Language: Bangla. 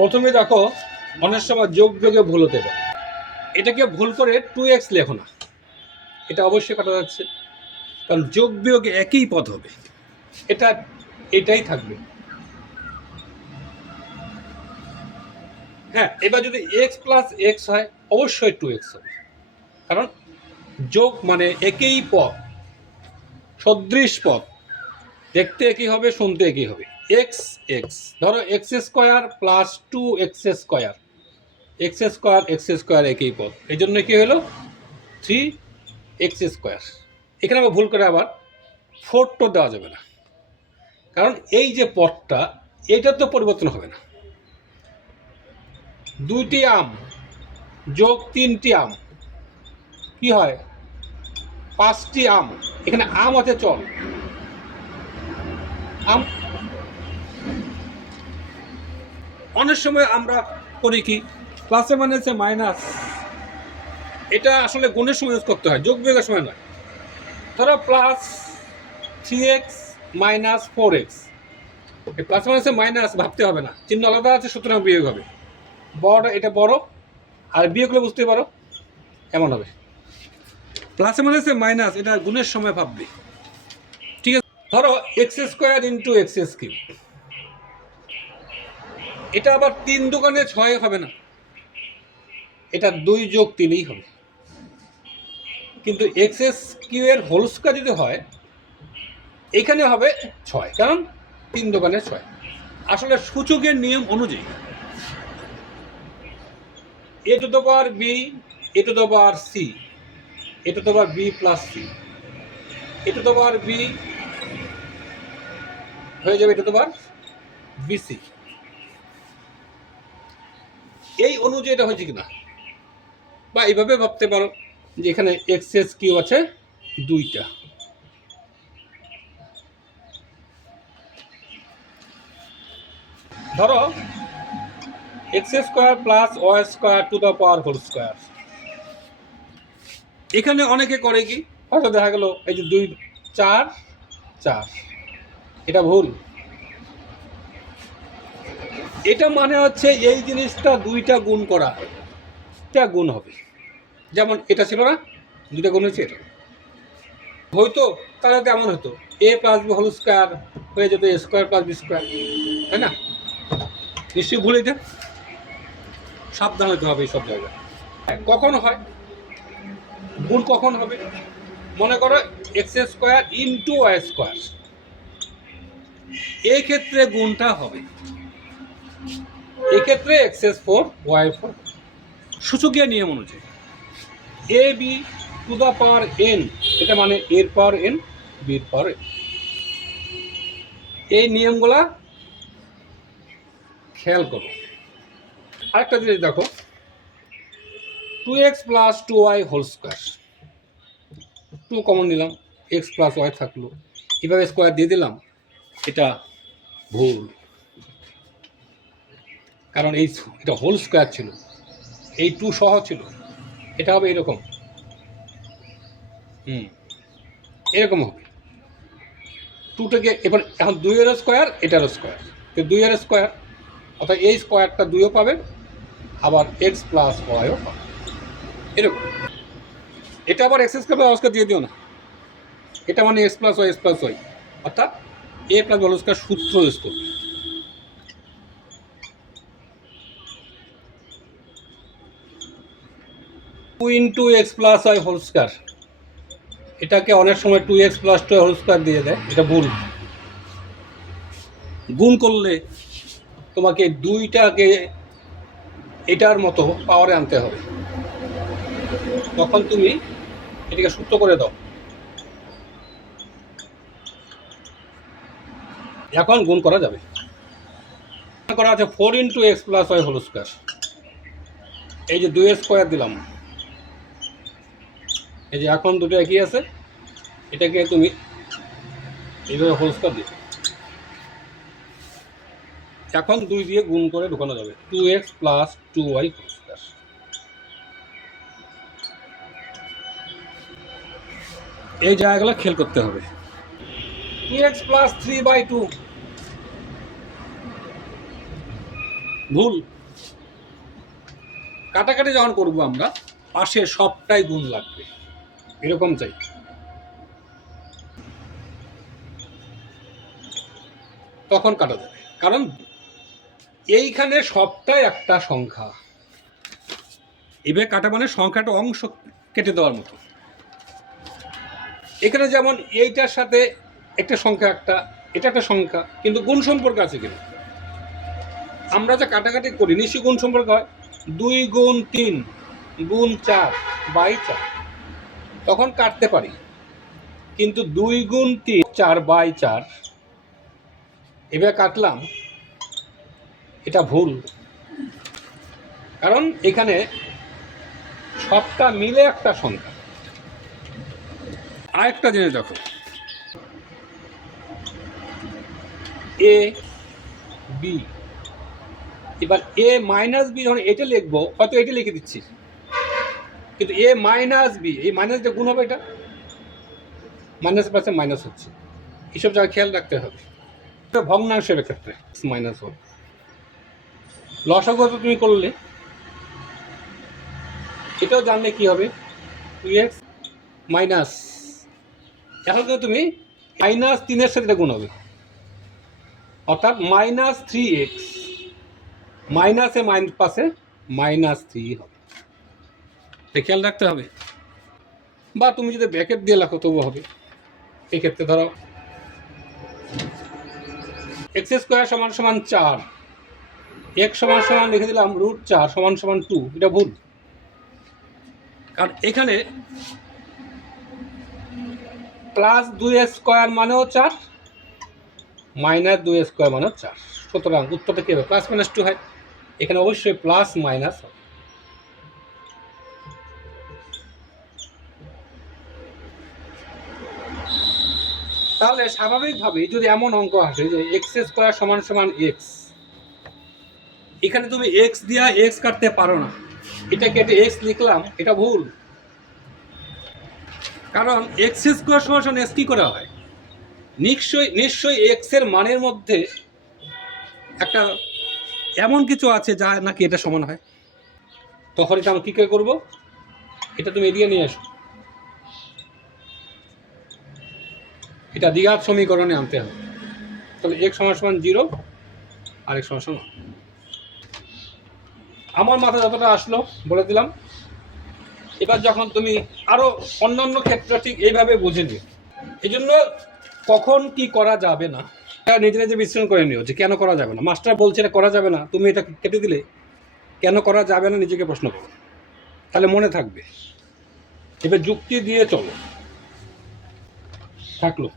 প্রথমে দেখো অনেক সময় যোগ বিয়োগে ভুল হতে পারে। এটাকে ভুল করে 2x লেখো না, এটা অবশ্যই কাটা যাচ্ছে, কারণ যোগ বিয়োগে একই পদ হবে, এটাই থাকবে। হ্যাঁ, এবার যদি x প্লাস এক্স হয় অবশ্যই 2x হবে, কারণ যোগ মানে একই পদ, সদৃশ পদ, দেখতে একই হবে, শুনতে একই হবে। এক্স এক্স ধরো x square plus 2x square, x square একই পদ, এই জন্য কি হলো 3x স্কোয়ার। এখানে আবার ভুল করে আবার 4 তো দেওয়া যাবে না, কারণ এই যে পদটা এটা তো পরিবর্তন হবে না। 2টি আম যোগ 3টি আম কি হয় 5টি আম, এখানে আম আছে চল, আম। অনেক সময় আমরা করি কি প্লাসে মাইনাসে মাইনাস, এটা আসলে গুণের সময় ইউজ করতে হয়, যোগ বিয়োগের সময় নয়। ধরো প্লাস 3x মাইনাস 4x, এই প্লাস মাইনাসে মাইনাস ভাবতে হবে না, চিহ্ন আলাদা আছে, সুতরাং বিয়োগ হবে। বড় এটা বড়, আর বিয়োগ হলে বুঝতে পারো এমন হবে। প্লাসে মাইনাসে মাইনাস এটা গুণের সময় ভাববে, ঠিক আছে। ধরো x square into x cube, এটা আবার 3 দোকানে 6 হবে না, এটা 2 যোগ 3ই হবে। কিন্তু এক্স কিউ এর হোল স্কয়ার যদি হয় এখানে হবে 6, কারণ 3 দোকানে 6। আসলে সূচকের নিয়ম অনুযায়ী a to the power b, a to the power c, a to the power b plus c, a to the power b হয়ে যাবে a to the power b c. এই অনুযায়ী এটা হয়েছে কিনা, বা এইভাবে ভাবতে পারো যে এখানে এক্স কিউ আছে 2টা, ধরো x square plus y square to the power whole square. এখানে অনেকে করে কি হয়তো দেখা গেল এই যে 2 4 4, এটা ভুল। এটা মানে হচ্ছে এই জিনিসটা 2টা গুণ করা, এটা গুণ হবে। যেমন এটা ছিল না, 2টা গুণ হয়েছে, এটা হয়তো তাহলে এমন হতো এ প্লাস বি হোল স্কোয়ার হয়ে যেত এ স্কোয়ার প্লাস বি স্কোয়ার, তাই না? নিশ্চয়ই ভুল। এটা সাবধান হতে হবে এইসব জায়গায়। কখন হয় গুণ, কখন হবে? মনে করো x square into y square, এই ক্ষেত্রে গুণটা হবে, এক্ষেত্রে x4 y4 সূচকীয় নিয়ম অনুযায়ী। A b to the power n, এটা মানে এর পাওয়ার এন বির পাওয়ার এন। এই নিয়মগুলা খেয়াল করো। আরেকটা জিনিস দেখো, 2x plus 2y whole square, 2 common নিলাম, x প্লাস ওয়াই থাকলো, এভাবে স্কোয়ার দিয়ে দিলাম, এটা ভুল, কারণ এটা হোল স্কোয়ার ছিল, এই 2 সহ ছিল, এটা হবে এরকম, এরকম হবে 2টাকে। এবার এখন 2 এর স্কোয়ার এটারও স্কোয়ার, তো 2 এর স্কোয়ার অর্থাৎ এই স্কোয়ারটা 2ও পাবে, আবার এক্স প্লাস ওয়াইও পাবে, এরকম। এটা আবার এক্স স্কোয়ার প্লাস স্কোয়ার দিয়ে দিও না, এটা মানে এক্স প্লাস ওয়াই অর্থাৎ এ প্লাস হোল স্কোয়ার সূত্র ইউজ করবে। Two into x plus y whole square, এটাকে অনেক সময় 2x প্লাস 2 হোল স্কোয়ার দিয়ে দেয়, এটা ভুল। গুণ করলে তোমাকে 2টাকে এটার মতো পাওয়ারে আনতে হবে, তখন তুমি এটাকে সূত্র করে দাও। এখন গুণ করা যাবে, করা আছে 4 into x plus y whole square, এই যে 2 স্কোয়ার দিলাম, এই যে এখন দুটো একই আছে, এটাকে তুমি এইভাবে হোল স্কোয়ার দিবে, এখন 2 দিয়ে গুণ করে ঢোকানো যাবে, 2x plus 2y whole square. এই জায়গাগুলো খেয়াল করতে হবে। 2x প্লাস 3/2, ভুল। কাটাকাটি যখন করবো আমরা পাশে সবটাই গুণ লাগবে, এরকম চাই। তখন কাটা যাবে, কারণ এইখানে সবটাই একটা সংখ্যা। এভাবে কাটা মানে সংখ্যাটা অংশ কেটে দেওয়ার মতো। এখানে যেমন এইটার সাথে একটা সংখ্যা, এটা একটা সংখ্যা, কিন্তু গুণ সম্পর্ক আছে কিনা? আমরা যে কাটাকাটি করি নিশ্চয়ই গুণ সম্পর্ক হয়। 2 গুণ 3 গুণ 4 বাই 4, তখন কাটতে পারি। কিন্তু 2 গুণ 3 4 বাই 4 এভাবে কাটলাম, এটা ভুল। কারণ এখানে সবটা মিলে একটা সংখ্যা। আরেকটা জিনিস দেখো, এ বি, এবার এ মাইনাস বি যখন এটা লিখবো, হয়তো এটা লিখে দিচ্ছি, কিন্তু এ মাইনাস বি, এই মাইনাসটা গুণ হবে, এটা মাইনাস পাশে মাইনাস হচ্ছে, এইসব জায়গায় খেয়াল রাখতে হবে। এটা ভগ্নাংশের ক্ষেত্রে মাইনাস হবে। লসাগু তুমি করলে এটাও জানলে কি হবে, 2x মাইনাস, এখন কিন্তু তুমি মাইনাস 3-এর সাথে গুণ হবে, অর্থাৎ মাইনাস 3x, মাইনাসে মাইনাস পাশে মাইনাস 3 হবে, খেয়াল রাখতে হবে। বা তুমি যদি ব্র্যাকেট দিয়ে লেখো তবু হবে। এক্ষেত্রে ধরো এক্স স্কোয়ার সমান সমান 4, x সমান সমান লিখে দিলাম √4 সমান সমান 2, এটা ভুল। কারণ এখানে প্লাস 2 স্কোয়ার মানেও 4, মাইনাস 2 স্কোয়ার মানেও 4, সুতরাং উত্তরটা কী হবে, প্লাস মাইনাস 2 হয়। এখানে অবশ্যই প্লাস মাইনাস হবে। তাহলে স্বাভাবিকভাবেই যদি এমন অঙ্ক আসে যে এক্স স্কোয়ার সমান সমান এক্স, এখানে তুমি এক্স দিয়া এক্স কাটতে পারো না, এটা কেটে এক্স লিখলাম, এটা ভুল। কারণ এক্স স্কোয়ার সমান সমান এক্স কী করে হয়? নিশ্চয়ই এক্স এর মানের মধ্যে একটা এমন কিছু আছে যা নাকি এটা সমান হয়। তখন এটা আমি কী করে করবো, এটা তুমি এদিকে নিয়ে আসো, এটা দ্বিঘাত সমীকরণে আনতে হবে। তাহলে x সমান সমান 0 আর x সমান সমান, আমার মাথায় যতটা আসলো বলে দিলাম। এবার যখন তুমি আরো অন্যান্য ক্ষেত্রে ঠিক এইভাবে বুঝে নিও। এই জন্য কখন কি করা যাবে না নিজে নিজে বিশ্লেষণ করে নিও যে কেন করা যাবে না। মাস্টার বলছে এটা করা যাবে না, তুমি এটা কেটে দিলে কেন করা যাবে না নিজেকে প্রশ্ন করো, তাহলে মনে থাকবে। এবার যুক্তি দিয়ে চলো, থাকলো।